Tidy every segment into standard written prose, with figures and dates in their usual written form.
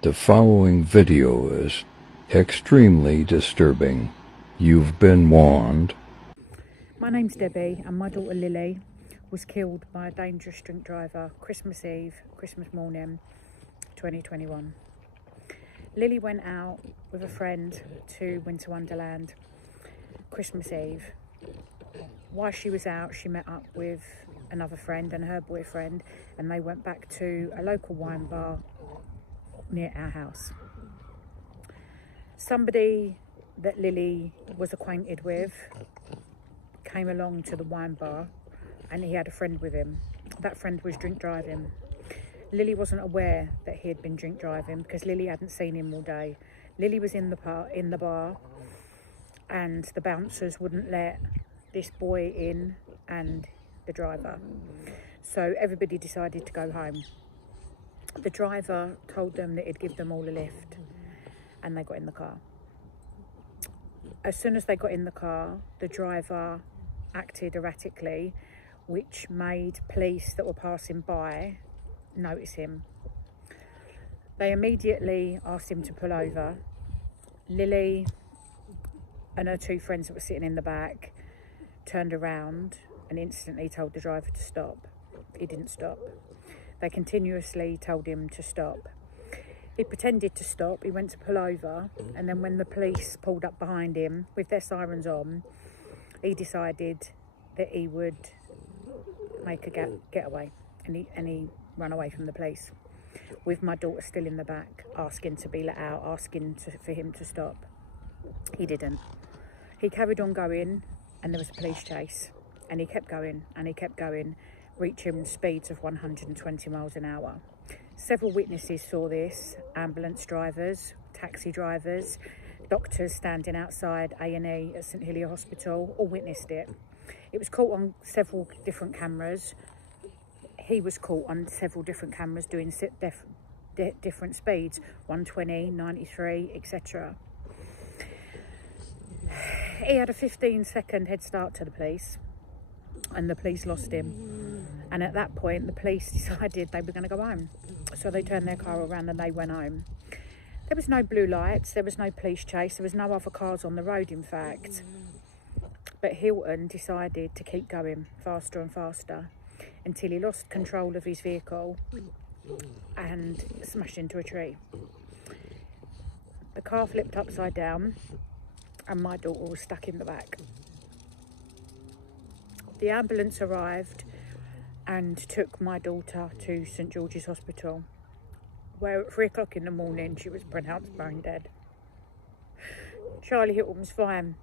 The following video is extremely disturbing. You've been warned. My name's Debbie and my daughter Lillie was killed by a dangerous drink driver Christmas Eve, Christmas morning, 2021. Lillie went out with a friend to Winter Wonderland Christmas Eve. While she was out, she met up with another friend and her boyfriend, and they went back to a local wine bar near our house. Somebody that Lillie was acquainted with came along to the wine bar and he had a friend with him. That friend was drink driving. Lillie wasn't aware that he had been drink driving because Lillie hadn't seen him all day. Lillie was in the bar and the bouncers wouldn't let this boy in and the driver. So everybody decided to go home. The driver told them that he'd give them all a lift and they got in the car. As soon as they got in the car, the driver acted erratically, which made police that were passing by notice him. They immediately asked him to pull over. Lillie and her two friends that were sitting in the back turned around and instantly told the driver to stop. He didn't stop. They continuously told him to stop. He pretended to stop, he went to pull over, and then when the police pulled up behind him with their sirens on, he decided that he would make a getaway, and he ran away from the police, with my daughter still in the back, asking to be let out, asking for him to stop. He didn't. He carried on going, and there was a police chase, and he kept going, and he kept going, reaching speeds of 120 miles an hour. Several witnesses saw this: ambulance drivers, taxi drivers, doctors standing outside A&E at St Helier Hospital, all witnessed it. It was caught on several different cameras. He was caught on several different cameras doing different speeds, 120, 93, etc. He had a 15-second head start to the police, and the police lost him. And at that point, the police decided they were going to go home. So they turned their car around and they went home. There was no blue lights, there was no police chase, there was no other cars on the road, in fact. But Hilton decided to keep going faster and faster until he lost control of his vehicle and smashed into a tree. The car flipped upside down and my daughter was stuck in the back. The ambulance arrived and took my daughter to St George's Hospital, where at 3 o'clock in the morning she was pronounced brain dead. Charlie Hilton was fine.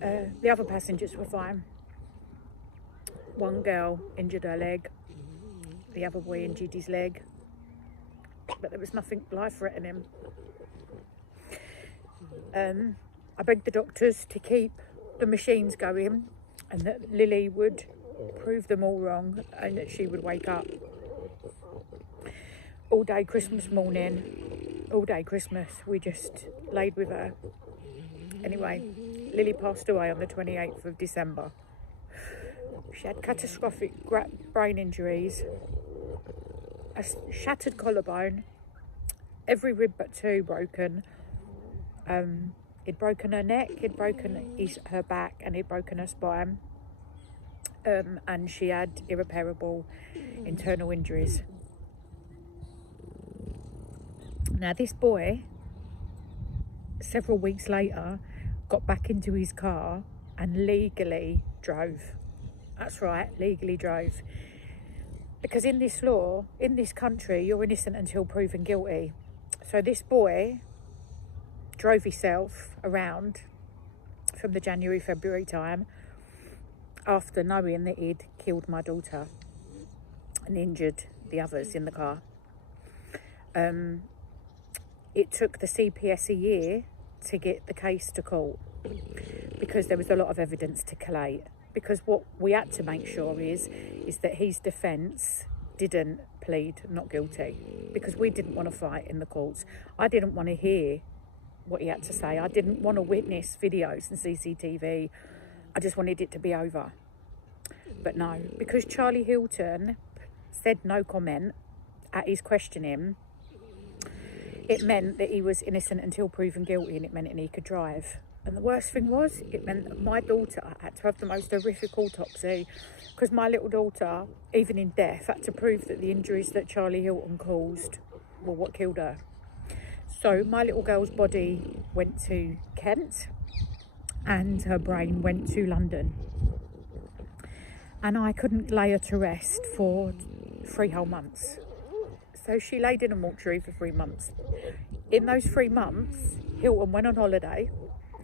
The other passengers were fine. One girl injured her leg, the other boy injured his leg, but there was nothing life-threatening. I begged the doctors to keep the machines going and that Lillie would prove them all wrong and that she would wake up. All day Christmas morning, all day Christmas, we just laid with her. Anyway, Lillie passed away on the 28th of December. She had catastrophic brain injuries, a shattered collarbone, every rib but two broken. He'd broken her neck, he'd broken her back, and he'd broken her spine. And she had irreparable internal injuries. Now this boy, several weeks later, got back into his car and legally drove. That's right, legally drove. Because in this law, in this country, you're innocent until proven guilty. So this boy drove himself around from the January-February time after knowing that he'd killed my daughter and injured the others in the car. It took the CPS a year to get the case to court because there was a lot of evidence to collate. Because what we had to make sure is that his defence didn't plead not guilty, because we didn't want to fight in the courts. I didn't want to hear what he had to say. I didn't want to witness videos and CCTV. I just wanted it to be over. But no, because Charlie Hilton said no comment at his questioning, it meant that he was innocent until proven guilty, and it meant that he could drive. And the worst thing was, it meant that my daughter had to have the most horrific autopsy, because my little daughter, even in death, had to prove that the injuries that Charlie Hilton caused were what killed her. So my little girl's body went to Kent and her brain went to London. And I couldn't lay her to rest for 3 whole months. So she laid in a mortuary for 3 months. In those 3 months, Hilton went on holiday.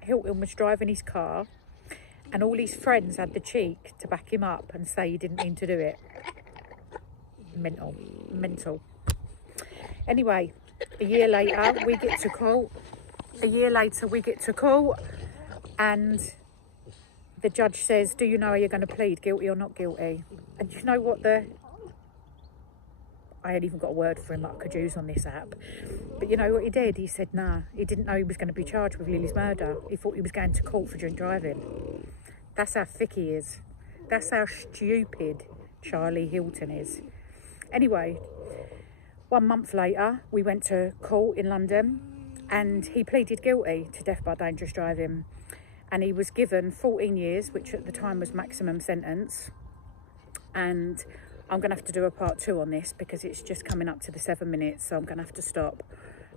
Hilton was driving his car, and all his friends had the cheek to back him up and say he didn't mean to do it. Mental. Anyway, a year later, we get to court. And the judge says, do you know, are you going to plead guilty or not guilty? And you know what I ain't even got a word for him that I could use on this app. But you know what he did? He said, nah, he didn't know he was going to be charged with Lillie's murder. He thought he was going to court for drink driving. That's how thick he is. That's how stupid Charlie Hilton is. Anyway, 1 month later, we went to court in London, and he pleaded guilty to death by dangerous driving. And he was given 14 years, which at the time was maximum sentence. And I'm going to have to do a part 2 on this because it's just coming up to the 7 minutes, so I'm going to have to stop.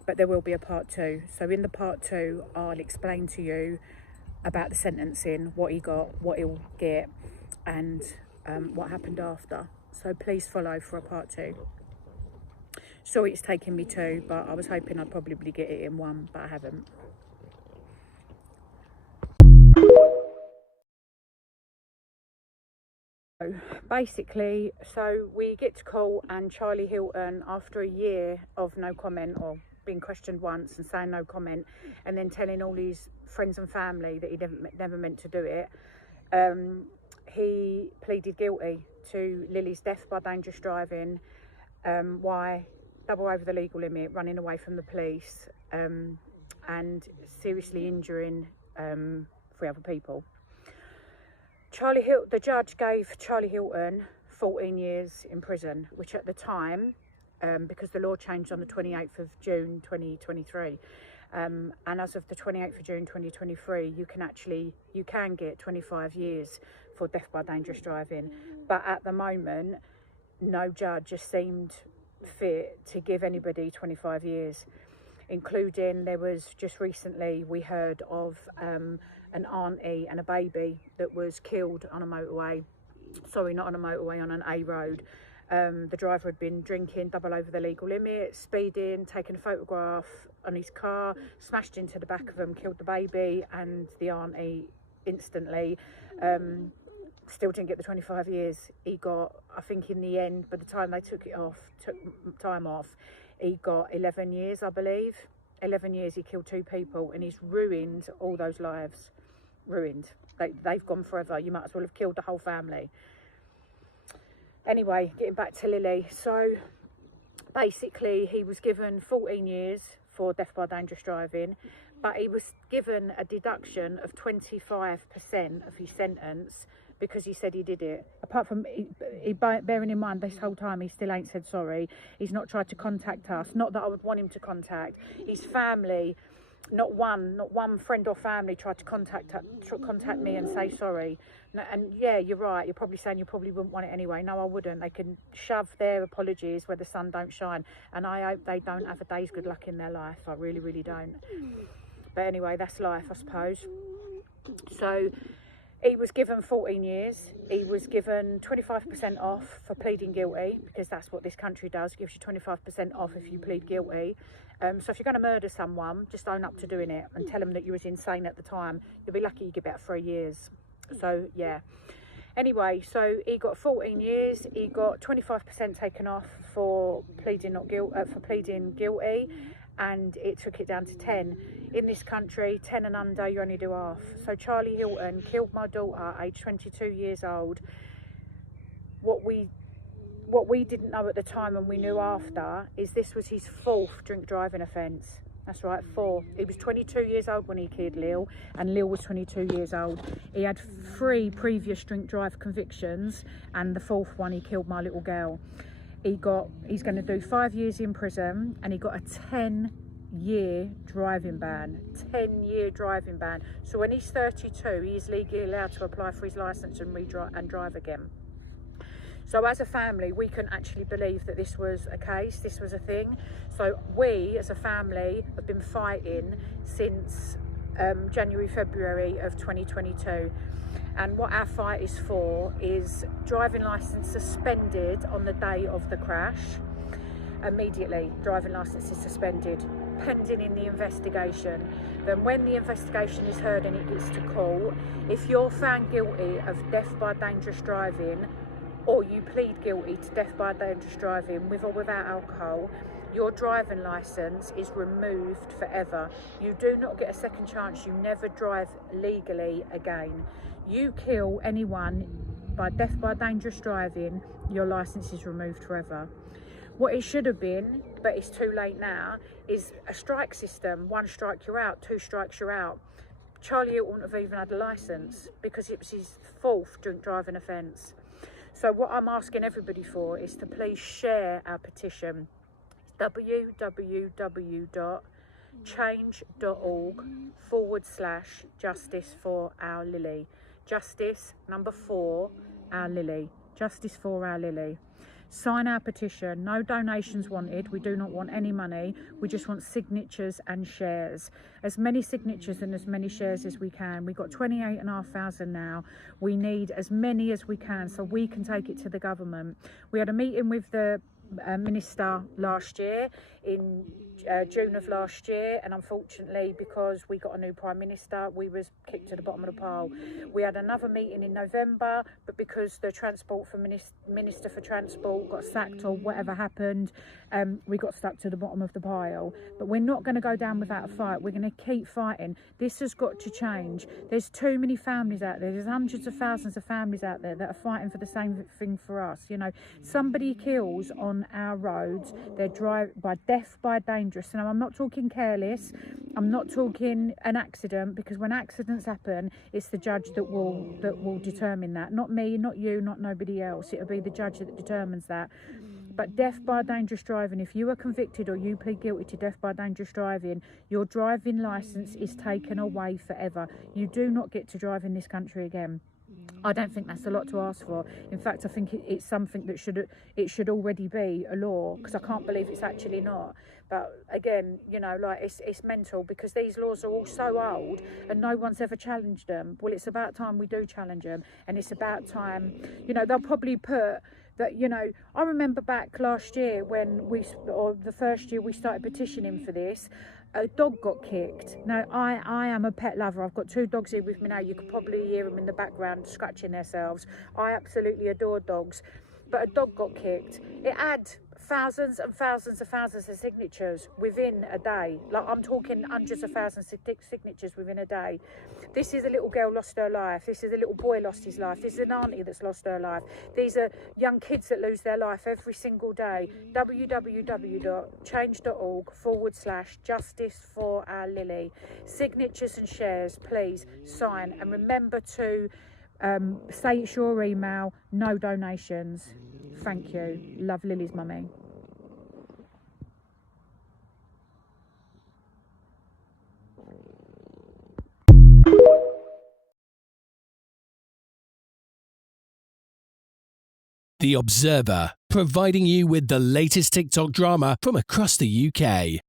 But there will be a part 2. So in the part 2, I'll explain to you about the sentencing, what he got, what he'll get, and what happened after. So please follow for a part 2. Sorry it's taken me 2, but I was hoping I'd probably get it in 1, but I haven't. Basically, so we get to court, and Charlie Hilton, after a year of no comment, or being questioned once and saying no comment, and then telling all his friends and family that he never meant to do it, he pleaded guilty to Lillie's death by dangerous driving, double over the legal limit, running away from the police, and seriously injuring 3 other people. The judge gave Charlie Hilton 14 years in prison, which at the time, because the law changed on the 28th of June 2023, and as of the 28th of June 2023, you can get 25 years for death by dangerous driving. But at the moment, no judge has seemed fit to give anybody 25 years, including, there was just recently, we heard of an auntie and a baby that was killed on a motorway. Sorry, not on a motorway, on an A road. The driver had been drinking, double over the legal limit, speeding, taking a photograph on his car, smashed into the back of him, killed the baby and the auntie instantly. Still didn't get the 25 years. He got, I think in the end, by the time they took time off, he got 11 years, I believe. 11 years, he killed 2 people, and he's ruined all those lives. Ruined. They've gone forever. You might as well have killed the whole family. Anyway, getting back to Lillie. So basically, he was given 14 years for death by dangerous driving, but he was given a deduction of 25% of his sentence because he said he did it. Apart from, bearing in mind this whole time he still ain't said sorry. He's not tried to contact us. Not that I would want him to contact. His family, not one friend or family tried to contact me and say sorry. And yeah, you're right. You're probably saying you probably wouldn't want it anyway. No, I wouldn't. They can shove their apologies where the sun don't shine. And I hope they don't have a day's good luck in their life. I really, really don't. But anyway, that's life, I suppose. So he was given 14 years. He was given 25% off for pleading guilty, because that's what this country does. It gives you 25% off if you plead guilty. So if you're going to murder someone, just own up to doing it and tell them that you was insane at the time. You'll be lucky you get about 3 years. So yeah. Anyway, so he got 14 years. He got 25% taken off for pleading guilty, and it took it down to 10. In this country, 10 and under, you only do half. So Charlie Hilton killed my daughter, aged 22 years old. What we didn't know at the time, and we knew after, is this was his 4th drink driving offence. That's right, 4. He was 22 years old when he killed Lil, and Lil was 22 years old. He had 3 previous drink drive convictions, and the 4th one, he killed my little girl. He's going to do 5 years in prison, and he got a 10-year driving ban. 10-year driving ban. So when he's 32, he's legally allowed to apply for his licence and drive again. So as a family, we couldn't actually believe that this was a case, this was a thing. So we, as a family, have been fighting since January, February of 2022. And what our fight is for is driving licence suspended on the day of the crash. Immediately, driving licence is suspended, pending in the investigation. Then when the investigation is heard and it gets to court, if you're found guilty of death by dangerous driving, or you plead guilty to death by dangerous driving with or without alcohol, your driving licence is removed forever. You do not get a second chance. You never drive legally again. You kill anyone by death by dangerous driving, your licence is removed forever. What it should have been, but it's too late now, is a strike system. 1 strike, you're out. 2 strikes, you're out. Charlie Hill wouldn't have even had a licence because it was his 4th drink driving offence. So what I'm asking everybody for is to please share our petition. www.change.org/justice for our Lillie. Justice, number 4, our Lillie. Justice for our Lillie. Sign our petition. No donations wanted. We do not want any money. We just want signatures and shares. As many signatures and as many shares as we can. We've got 28,500 now. We need as many as we can so we can take it to the government. We had a meeting with the minister last year in June of last year, and unfortunately, because we got a new prime minister, we was kicked to the bottom of the pile. We had another meeting in November, but because the transport for minister for transport got sacked or whatever happened, we got stuck to the bottom of the pile. But we're not going to go down without a fight. We're going to keep fighting. This has got to change. There's too many families out there. There's hundreds of thousands of families out there that are fighting for the same thing for us. You know, somebody kills on our roads, they're by death by dangerous. Now, I'm not talking careless, I'm not talking an accident, because when accidents happen, it's the judge that will determine that. Not me, not you, not nobody else. It'll be the judge that determines that. But death by dangerous driving, if you are convicted or you plead guilty to death by dangerous driving, your driving licence is taken away forever. You do not get to drive in this country again. I don't think that's a lot to ask for. In fact, I think it's something that should already be a law, because I can't believe it's actually not. But again, you know, like it's mental, because these laws are all so old and no one's ever challenged them. Well, it's about time we do challenge them, and it's about time, you know, they'll probably put that, you know, I remember back last year when the first year we started petitioning for this, a dog got kicked. Now, I am a pet lover. I've got 2 dogs here with me now. You could probably hear them in the background scratching themselves. I absolutely adore dogs. But a dog got kicked. It had thousands and thousands of thousands of signatures within a day. Like, I'm talking hundreds of thousands of signatures within a day. This is a little girl lost her life. This is a little boy lost his life. This is an auntie that's lost her life. These are young kids that lose their life every single day. www.change.org/justice for our Lillie. Signatures and shares, please sign. And remember to say it's your email, no donations. Thank you. Love, Lily's mummy. The Observer, providing you with the latest TikTok drama from across the UK.